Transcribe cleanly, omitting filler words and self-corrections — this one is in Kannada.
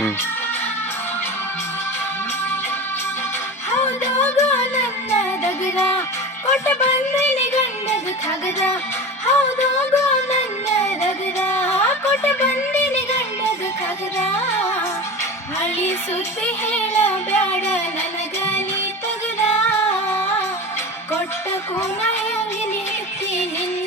ಹ್ಮ್ ಹೌದೋಗೋ ನನ್ನ ದಗದ ಕೊಟ್ಟ ಬಂದಿನಿ ಗಂಡದ ಖಗದ ಹೌದೋಗೋ ನನ್ನ ದಗದ ಕೊಟ್ಟ ಬಂದಿನಿ ಗಂಡದ ಖಗದ ಹಳಿ ಸುದ್ದಿ ಹೇಳ ಬ್ಯಾಡ ನನಗ ನೀ ತಗದ ಕೊಟ್ಟ ಕೋಣ ನಿತ್ತಿ ನಿನ್ನ